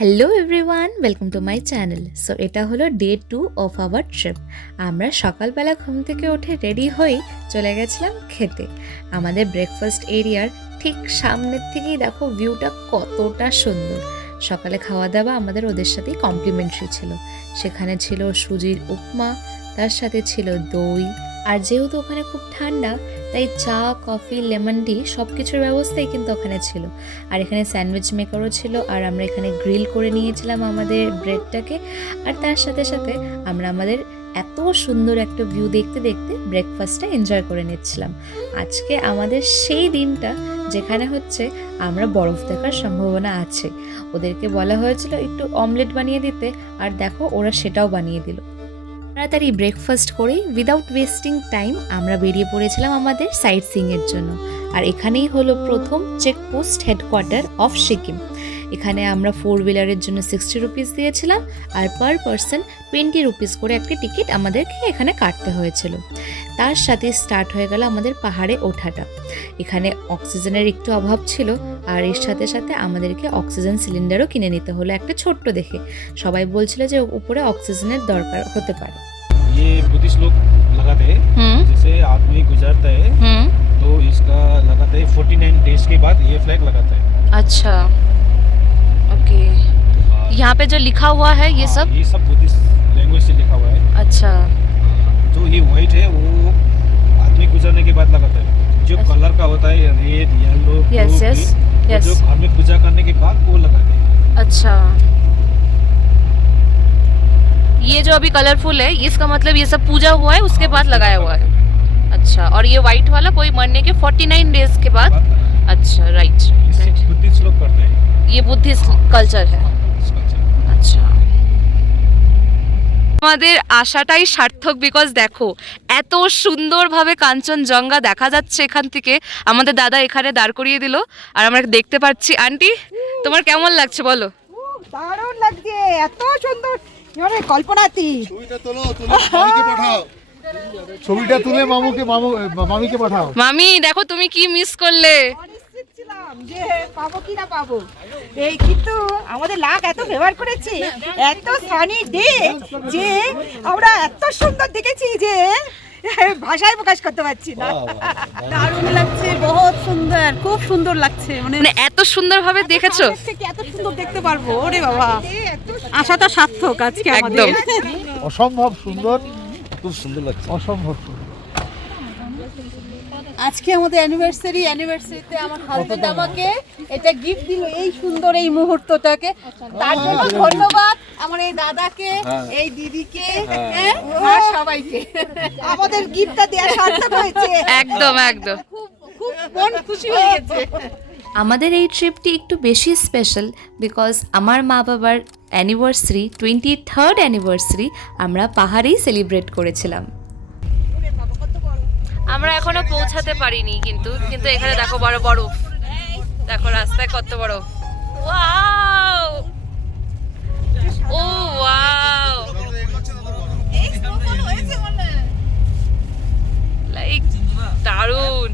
Hello everyone, welcome to my channel. So এটা হলো day 2 of our trip. আমরা সকালবেলা ঘুম থেকে উঠে রেডি হয়ে চলে গেছিলাম খেতে। আমাদের ব্রেকফাস্ট এরিয়ার ঠিক সামনের থেকেই দেখো ভিউটা কতটা সুন্দর। সকালে খাওয়া দাওয়া আমাদের ওদের সাথেই কমপ্লিমেন্টারি ছিল। সেখানে ছিল সুজির উপমা, তার সাথে ছিল দই, আর যেহেতু ওখানে খুব ঠান্ডা তাই চা, কফি, লেমন টি সব কিছুর ব্যবস্থাই কিন্তু ওখানে ছিল। আর এখানে স্যান্ডউইচ মেকারও ছিল, আর আমরা এখানে গ্রিল করে নিয়েছিলাম আমাদের ব্রেডটাকে। আর তার সাথে সাথে আমরা আমাদের এত সুন্দর একটা ভিউ দেখতে দেখতে ব্রেকফাস্টটা এনজয় করে নিচ্ছিলাম। আজকে আমাদের সেই দিনটা যেখানে হচ্ছে আমরা বরফ দেখার সম্ভাবনা আছে। ওদেরকে বলা হয়েছিল একটু অমলেট বানিয়ে দিতে, আর দেখো ওরা সেটাও বানিয়ে দিল। তাড়াতাড়ি ব্রেকফাস্ট করেই উইদাউট ওয়েস্টিং টাইম আমরা বেরিয়ে পড়েছিলাম আমাদের সাইট সিইংয়ের জন্য। আর এখানেই হলো প্রথম চেকপোস্ট হেডকোয়ার্টার অফ সিকিম। এখানে আমরা 4 হুইলারের জন্য 60 রুপিস দিয়েছিলাম, আর পার পারসন 20 রুপিস করে একটি টিকিট আমাদেরকে এখানে কাটতে হয়েছিল। তার সাথে স্টার্ট হয়ে গেল আমাদের পাহাড়ে ওঠাটা। এখানে অক্সিজেনের একটু অভাব ছিল, আর এর সাথে সাথে আমাদেরকে অক্সিজেন সিলিন্ডারও কিনে নিতে হলো একটা ছোট্ট দেখে। সবাই বলছিল যে উপরে অক্সিজেনের দরকার হতে পারে। ये बुद्धिस्ट लोग लगाते हैं। जैसे आदमी गुजरता है तो इसका लगाते हैं 49 डेज के बाद ये फ्लैग लगाता है। अच्छा, ओके। यहाँ पे जो लिखा हुआ है ये सब ये सब बुद्धिस्ट लैंग्वेज से लिखा हुआ है। अच्छा, जो ये वाइट है वो आदमी गुजरने के बाद लगाता है। जो कलर का होता है red, yellow, yes yes yes, जो घर में पूजा करने के बाद वो लगाते हैं। अच्छा। ये जो अभी कलरफुल है इसका मतलब ये सब पूजा हुआ है उसके बाद लगाया हुआ है। अच्छा, और ये वाइट वाला कोई मरने के 49 डेज के बाद। अच्छा, राइट इससे राइट, बुद्धिस्ट लोग करते हैं। ये बुद्धिस्ट कल्चर है। Buddhist culture. আচ্ছা, আমাদের আশাটাই সার্থক। বিকজ দেখো এত সুন্দরভাবে কাঞ্চনজঙ্ঘা দেখা যাচ্ছে এখান থেকে। আমাদের দাদা এখানে দাঁড় করিয়ে দিল আর আমরা দেখতে পাচ্ছি। আন্টি, তোমার কেমন লাগছে বলো? দারুণ লাগছে, এত সুন্দর মানে কল্পনাতীত। ছবিটা তুলে মামিকে পাঠাও। মামি দেখো তুমি কি মিস করলে। অনিশ্চিত ছিলাম যে পাবো কি না পাবো, এই কিন্তু আমাদের লাক এত ফেভার করেছে, এত সানি ডে যে আমরা এত সুন্দর দেখেছি যে ভাষায় প্রকাশ করতে পারছি না। দারুণ লাগছে, বহুত সুন্দর, খুব সুন্দর লাগছে। মানে এত সুন্দরভাবে দেখেছো? থেকে এত সুন্দর দেখতে পারবো, ওরে বাবা, আশাটা সার্থক আজকে আমাদের। একদম অসম্ভব সুন্দর, খুব সুন্দর লাগছে। অসম্ভব সুন্দর। আজকে আমাদের অ্যানিভার্সারিতে আমার হাজবেন্ড আমাকে এটা গিফট দিল, এই সুন্দর এই মুহূর্তটাকে। তার জন্য ধন্যবাদ আমার এই দাদাকে, এই দিদিকে, আর সবাইকে। আমাদের গিফটটা দেওয়া সার্থক হয়েছে। একদম একদম। খুব মন খুশি হয়ে গেছে। আমাদের এই ট্রিপটি একটু বেশি স্পেশাল বিকজ আমার মা বাবার অ্যানিভার্সারি, 23rd অ্যানিভার্সারি আমরা পাহাড়েই সেলিব্রেট করেছিলাম। আমরা এখনো পৌঁছাতে পারিনি, কিন্তু এখানে দেখো বড় বরফ, দেখো রাস্তায় কত বরফ। ওয়াও, ও ওয়াও, লাইক দারুণ।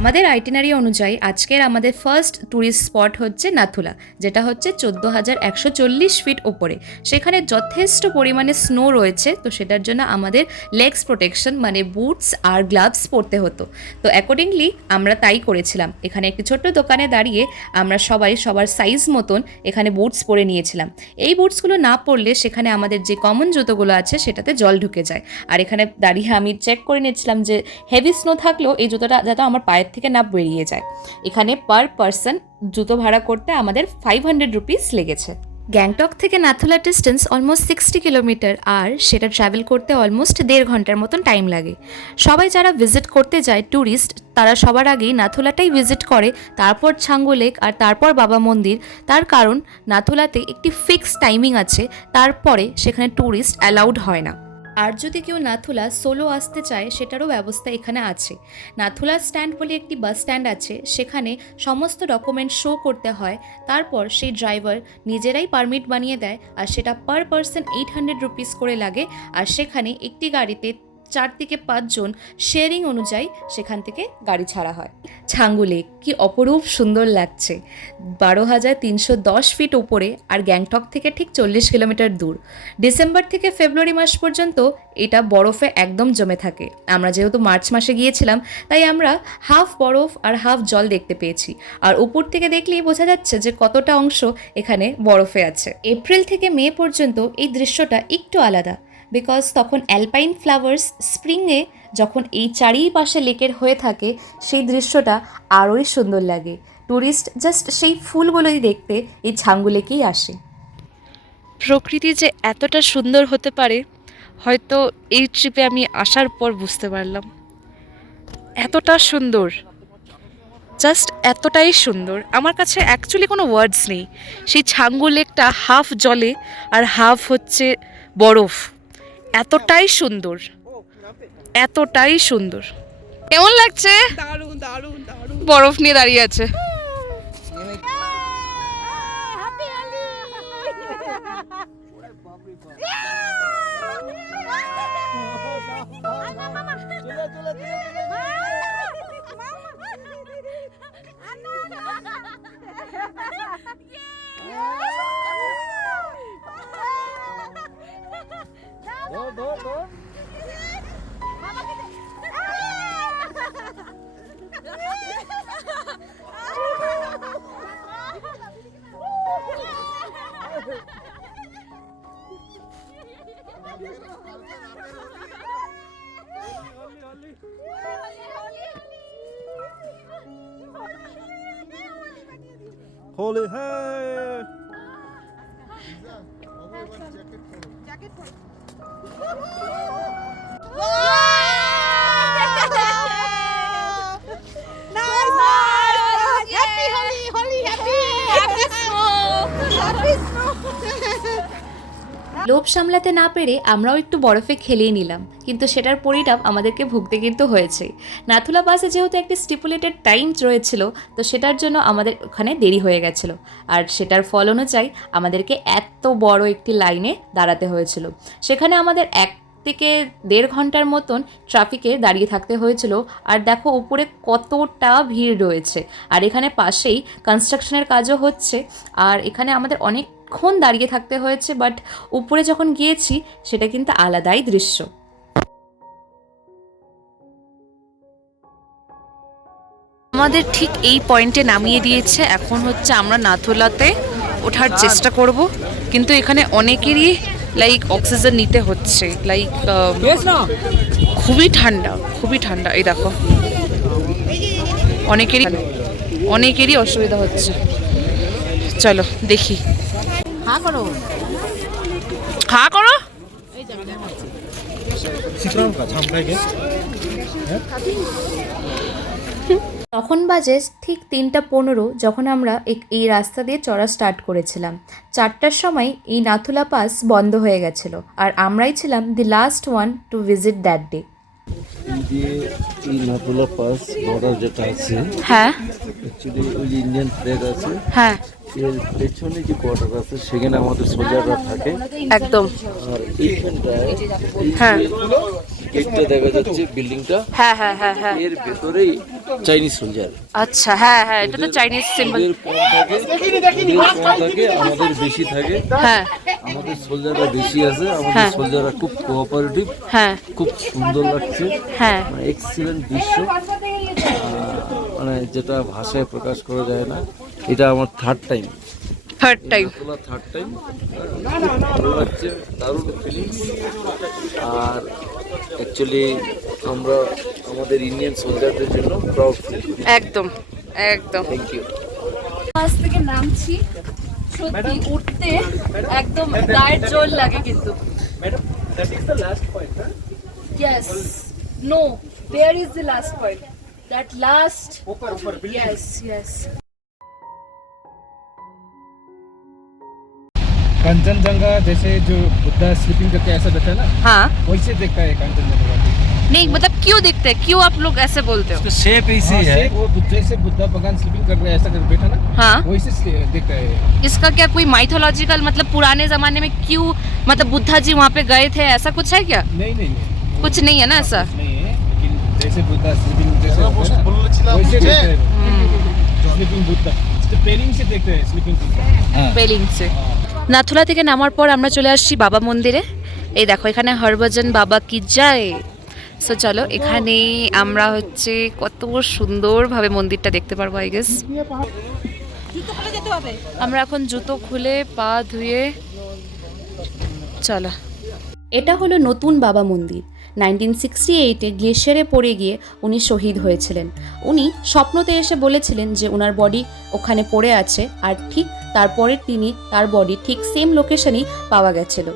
আমাদের আইটিনারি অনুযায়ী আজকের আমাদের ফার্স্ট ট্যুরিস্ট স্পট হচ্ছে নাথুলা, যেটা হচ্ছে 14,140 ফিট ওপরে। সেখানে যথেষ্ট পরিমাণে স্নো রয়েছে, তো সেটার জন্য আমাদের লেগস প্রোটেকশন মানে বুটস আর গ্লাভস পরতে হতো। তো অ্যাকর্ডিংলি আমরা তাই করেছিলাম। এখানে একটি ছোট্ট দোকানে দাঁড়িয়ে আমরা সবাই সবার সাইজ মতন এখানে বুটস পরে নিয়েছিলাম। এই বুটসগুলো না পরলে সেখানে আমাদের যে কমন জুতোগুলো আছে সেটাতে জল ঢুকে যায়। আর এখানে দাঁড়িয়ে আমি চেক করে নিচ্ছিলাম যে হেভি স্নো থাকলেও এই জুতোটা যাতে আমার পায়ের থেকে না বেরিয়ে যায়। এখানে পার পারসন জুতো ভাড়া করতে আমাদের 500 রুপিস লেগেছে। গ্যাংটক থেকে নাথুলা ডিস্টেন্স অলমোস্ট 60 কিলোমিটার, আর সেটা ট্রাভেল করতে অলমোস্ট 1.5 ঘন্টার মতন টাইম লাগে। সবাই যারা ভিজিট করতে যায় ট্যুরিস্ট, তারা সবার আগেই নাথুলাটাই ভিজিট করে, তারপর ছাঙ্গু লেক, আর তারপর বাবা মন্দির। তার কারণ নাথুলাতে একটি ফিক্সড টাইমিং আছে, তারপরে সেখানে ট্যুরিস্ট অ্যালাউড হয় না। আর যদি কেউ নাথুলা সোলো আসতে চায় সেটারও ব্যবস্থা এখানে আছে। নাথুলা স্ট্যান্ড বলে একটি বাস স্ট্যান্ড আছে, সেখানে সমস্ত ডকুমেন্ট শো করতে হয়, তারপর সেই ড্রাইভার নিজেরাই পারমিট বানিয়ে দেয়, আর সেটা পার পারসন 800 রুপিস করে লাগে। আর সেখানে একটি গাড়িতে 4 থেকে 5 জন শেয়ারিং অনুযায়ী সেখান থেকে গাড়ি ছাড়া হয়। ছাঙ্গু লেক কি অপরূপ সুন্দর লাগছে, 12,310 ফিট উপরে আর গ্যাংটক থেকে ঠিক 40 কিলোমিটার দূর। ডিসেম্বর থেকে ফেব্রুয়ারি মাস পর্যন্ত এটা বরফে একদম জমে থাকে। আমরা যেহেতু মার্চ মাসে গিয়েছিলাম তাই আমরা হাফ বরফ আর হাফ জল দেখতে পেয়েছি, আর উপর থেকে দেখলেই বোঝা যাচ্ছে যে কতটা অংশ এখানে বরফে আছে। এপ্রিল থেকে মে পর্যন্ত এই দৃশ্যটা একটু আলাদা, বিকজ তখন অ্যালপাইন ফ্লাওয়ার্স স্প্রিংয়ে যখন এই চারিপাশে লেকের হয়ে থাকে সেই দৃশ্যটা আরোই সুন্দর লাগে। ট্যুরিস্ট জাস্ট সেই ফুলগুলোই দেখতে এই ছাঙ্গু লেকেই আসে। প্রকৃতি যে এতটা সুন্দর হতে পারে হয়তো এই ট্রিপে আমি আসার পর বুঝতে পারলাম। এতটা সুন্দর, জাস্ট এতটাই সুন্দর, আমার কাছে অ্যাকচুয়ালি কোনো ওয়ার্ডস নেই। সেই ছাঙ্গু লেকটা হাফ জলে আর হাফ হচ্ছে বরফ, এতটাই সুন্দর, এতটাই সুন্দর। কেমন লাগছে? দারুণ দারুণ দারুণ। বরফ নিয়ে দাঁড়িয়ে আছে। होली है। লোভ সামলাতে না পেরে আমরাও একটু বরফে খেলিয়ে নিলাম, কিন্তু সেটার পরিণাম আমাদেরকে ভুগতে কিন্তু হয়েছে। নাথুলা পাসে যেহেতু একটি স্টিপুলেটেড টাইম রয়েছিল, তো সেটার জন্য আমাদের ওখানে দেরি হয়ে গেছিল, আর সেটার ফল অনুযায়ী আমাদেরকে এত বড় একটি লাইনে দাঁড়াতে হয়েছিল। সেখানে আমাদের 1 থেকে 1.5 ঘন্টার মতন ট্রাফিকে দাঁড়িয়ে থাকতে হয়েছিল। আর দেখো উপরে কতটা ভিড় রয়েছে, আর এখানে পাশেই কনস্ট্রাকশনের কাজও হচ্ছে, আর এখানে আমাদের অনেকক্ষণ দাঁড়িয়ে থাকতে হয়েছে। বাট উপরে যখন গিয়েছি সেটা কিন্তু আলাদাই দৃশ্য। আমাদের ঠিক এই পয়েন্টে নামিয়ে দিয়েছে। এখন হচ্ছে আমরা নাথুলাতে ওঠার চেষ্টা করব, কিন্তু এখানে অনেকেরই লাইক অক্সিজেন নিতে হচ্ছে, লাইক খুবই ঠান্ডা, খুবই ঠান্ডা। এই দেখো অনেকেরই অসুবিধা হচ্ছে। চলো দেখি। হ্যাঁ করো। তখন বাজে ঠিক 3:15 যখন আমরা এই রাস্তা দিয়ে চড়া স্টার্ট করেছিলাম। 4টার সময় এই নাথুলা পাস বন্ধ হয়ে গেছিল, আর আমরাই ছিলাম the last one to visit that day. এই নাথুলা পাস বর্ডার যেটা আছে, হ্যাঁ অ্যাকচুয়ালি ওই যে ইন্ডিয়ান ফ্ল্যাগ আছে, হ্যাঁ এর পেছনে যে বর্ডার আছে সেখানে আমাদের সোলজাররা থাকে একদম। আর এইখানটায় হ্যাঁ গেটটা দেখা যাচ্ছে, বিল্ডিংটা, হ্যাঁ হ্যাঁ হ্যাঁ হ্যাঁ এর ভেতরেই চাইনিজ সোলজার। আচ্ছা হ্যাঁ হ্যাঁ, এটা তো চাইনিজ সিম্বল। ওদের কম থাকে, আমাদের বেশি থাকে। হ্যাঁ আমাদের সোলজাররা বেশি আছে, আমাদের সোলজাররা খুব কোঅপারেটিভ, হ্যাঁ খুব সুন্দর লাগছে, হ্যাঁ মানে এক্সিলেন্ট দৃশ্য, মানে যেটা ভাষায় প্রকাশ করা যায় না। এটা আমার থার্ড টাইম। থার্ড টাইম ভালো লাগছে, দারুণ ফিলিংস। আর অ্যাকচুয়ালি আমরা আমাদের ইন্ডিয়ান সোলজারদের জন্য প্রাউড ফিল করি। একদম একদম। Thank you. পাশ থেকে নামছি, সত্যি উঠতে একদম গায়ের জোর লাগে, কিন্তু That is the last point, huh? yes no there is the last point, that last Upar building. yes Kanchenjunga जैसे जो बुद्धा स्लीपिंग करके ऐसा बैठा है ना, हाँ वैसे देखता है कंचनजंगा। नहीं मतलब क्यों दिखते हैं, क्यों आप लोग ऐसे बोलते हो? शेप हाँ, वो जैसे बुद्धा भगवान स्लीपिंग कर रहे हैं ऐसा कर बैठा ना, हाँ वैसे देखता है। इसका क्या कोई माइथोलॉजिकल मतलब पुराने जमाने में क्यों मतलब बुद्धा जी वहाँ पे गए थे, ऐसा कुछ है क्या? नहीं, वो कुछ नहीं है ना ऐसा? नहीं है, लेकिन जैसे बुद्धा स्लीपिंग जैसे होता है ना, वैसे देखते हैं स्लीपिंग बुद्धा, पेलिंग से देखते हैं स्लीपिंग बुद्धा। পেলিং সে। নাথুলা থেকে নামার পর আমরা চলে আসছি বাবা মন্দিরে। এই দেখো এখানে হরভজন বাবা কি যায়। সো চলো এখানে আমরা হচ্ছে কত সুন্দরভাবে মন্দিরটা দেখতে পারবো আই গেস। জুতো খুলে যেতে হবে। আমরা এখন জুতো খুলে পা ধুয়ে চলো। এটা হলো নতুন বাবা মন্দির। 1968-এ গ্লেশিয়ারে পড়ে গিয়ে উনি শহীদ হয়েছিলেন। উনি স্বপ্নতে এসে বলেছিলেন যে ওনার বডি ওখানে পড়ে আছে, আর ঠিক তারপরের দিনই তার বডি ঠিক সেম লোকেশনেই পাওয়া গেছিল।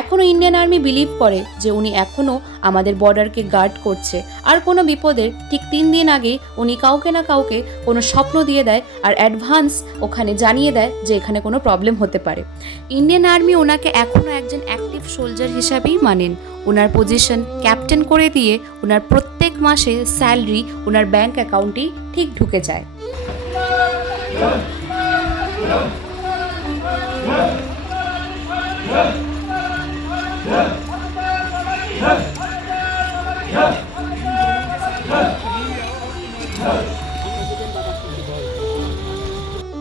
এখনও ইন্ডিয়ান আর্মি বিলিভ করে যে উনি এখনও আমাদের বর্ডারকে গার্ড করছে, আর কোনো বিপদের ঠিক 3 দিন আগেই উনি কাউকে না কাউকে কোনো স্বপ্ন দিয়ে দেয় আর অ্যাডভান্স ওখানে জানিয়ে দেয় যে এখানে কোনো প্রবলেম হতে পারে। ইন্ডিয়ান আর্মি ওনাকে এখনও একজন অ্যাক্টিভ সোলজার হিসাবেই মানেন। ওনার পজিশন ক্যাপ্টেন করে দিয়ে ওনার প্রত্যেক মাসে স্যালারি ওনার ব্যাংক অ্যাকাউন্টেই ঠিক ঢুকে যায়।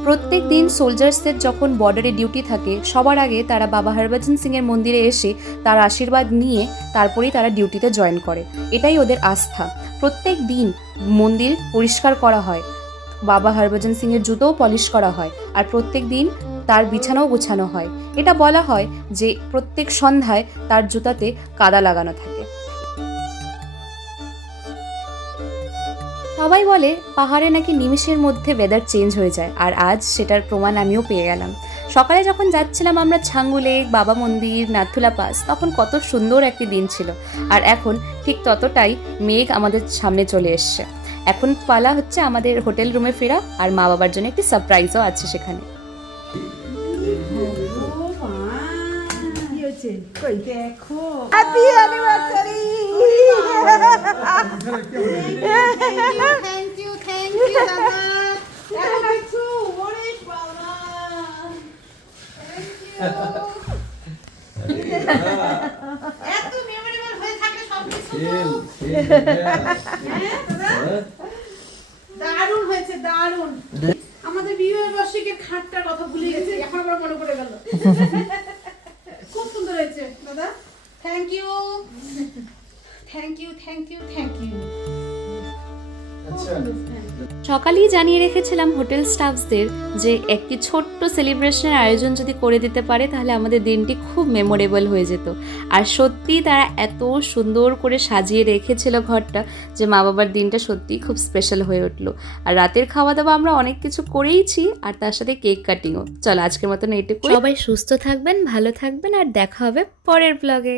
প্রত্যেক দিন সোলজার্সদের যখন বর্ডারে ডিউটি থাকে, সবার আগে তারা বাবা হরভজন সিংয়ের মন্দিরে এসে তার আশীর্বাদ নিয়ে তারপরেই তারা ডিউটিতে জয়েন করে। এটাই ওদের আস্থা। প্রত্যেক দিন মন্দির পরিষ্কার করা হয়, বাবা হরভজন সিংয়ের জুতোও পলিশ করা হয়, আর প্রত্যেক দিন তার বিছানাও গোছানো হয়। এটা বলা হয় যে প্রত্যেক সন্ধ্যায় তার জুতাতে কাদা লাগানো থাকে। সবাই বলে পাহাড়ে নাকি নিমিষের মধ্যে ওয়েদার চেঞ্জ হয়ে যায়, আর আজ সেটার প্রমাণ আমিও পেয়ে গেলাম। সকালে যখন যাচ্ছিলাম আমরা ছাঙ্গু লেক, বাবা মন্দির, নাথুলা পাস, তখন কত সুন্দর একটি দিন ছিল, আর এখন ঠিক ততটাই মেঘ আমাদের সামনে চলে এসছে। এখন পালা হচ্ছে আমাদের হোটেল রুমে ফেরা, আর মা বাবার জন্য একটি সারপ্রাইজও আছে সেখানে। কই দেখো, হ্যাপি অ্যানিভার্সারি। থ্যাংক ইউ দাদা। দেখো কিছু ওরে বাবা, এত মেমোরেবল হয়ে থাকলে সবকিছু দারুণ হয়েছে, দারুণ। আমাদের বিবাহ বার্ষিকীর খাটটার কথা ভুলে গেছি, এখন আবার মনে পড়ে গেল। খুব সুন্দর হয়েছে দাদা, thank you thank you thank you thank you. সকালেই জানিয়ে রেখেছিলাম হোটেল স্টাফসদের যে একটি ছোট্ট সেলিব্রেশনের আয়োজন যদি করে দিতে পারে তাহলে আমাদের দিনটি খুব মেমোরেবল হয়ে যেত। আর সত্যিই তারা এত সুন্দর করে সাজিয়ে রেখেছিল ঘরটা যে মা বাবার দিনটা সত্যিই খুব স্পেশাল হয়ে উঠলো। আর রাতের খাওয়া দাওয়া আমরা অনেক কিছু করেইছি, আর তার সাথে কেক কাটিংও। চলো আজকের মতন এইটুকু। সবাই সুস্থ থাকবেন, ভালো থাকবেন, আর দেখা হবে পরের ব্লগে।